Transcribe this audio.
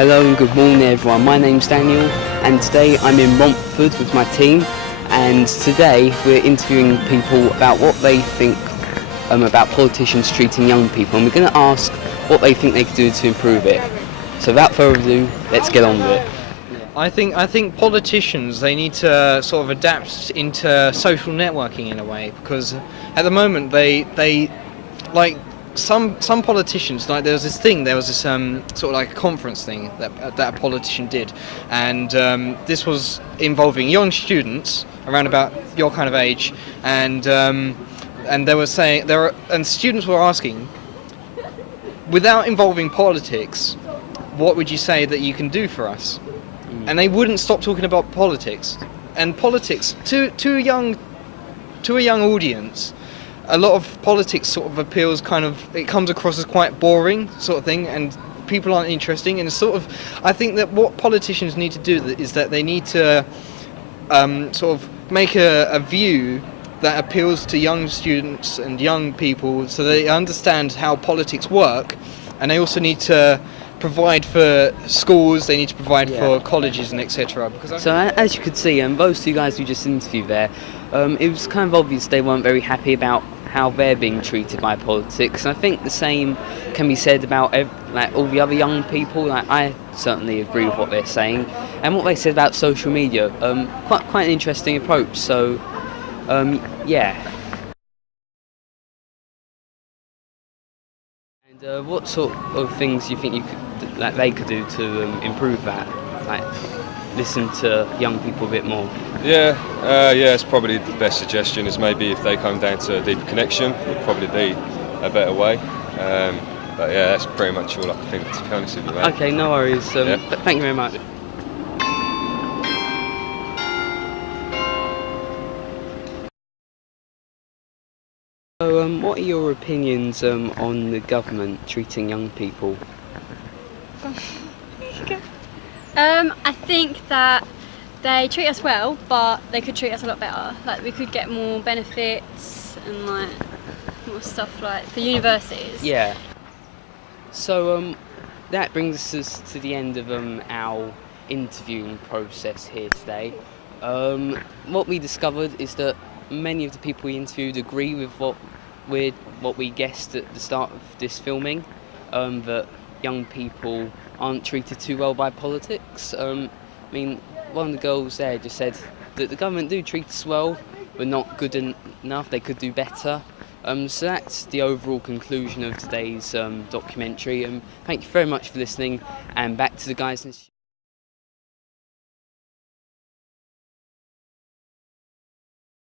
Hello and good morning everyone, my name's Daniel and today I'm in Romford with my team, and today we're interviewing people about what they think about politicians treating young people, and we're going to ask what they think they could do to improve it. So without further ado, let's get on with it. I think politicians, they need to sort of adapt into social networking in a way, because at the moment they like some politicians, like there was this sort of like a conference thing that a politician did, and this was involving young students around about your kind of age, and they were saying and students were asking, without involving politics, what would you say that you can do for us? And they wouldn't stop talking about politics. And politics, to a young audience, a lot of politics sort of appeals, it comes across as quite boring sort of thing, and people aren't interesting. And I think that what politicians need to do is that they need to sort of make a view that appeals to young students and young people, so they understand how politics work, and they also need to provide for schools, they need to provide for colleges and etc. So as you could see, those two guys we just interviewed there, it was kind of obvious they weren't very happy about how they're being treated by politics. And I think the same can be said about all the other young people. I certainly agree with what they're saying, and what they said about social media. Quite an interesting approach. So yeah. And what sort of things do you think they could do to improve that? Like listen to young people a bit more. Yeah, it's probably the best suggestion is maybe if they come down to a deeper connection, would probably be a better way. But yeah, that's pretty much all I can think, to be honest with you, mate. Okay, no worries. Thank you very much. So, what are your opinions on the government treating young people? I think that they treat us well, but they could treat us a lot better. Like, we could get more benefits and like more stuff like for universities. Yeah. So that brings us to the end of our interviewing process here today. What we discovered is that many of the people we interviewed agree with what we guessed at the start of this filming, that young people aren't treated too well by politics. I mean, one of the girls there just said that the government do treat us well, but not good enough, they could do better. So that's the overall conclusion of today's documentary. Thank you very much for listening, and back to the guys in the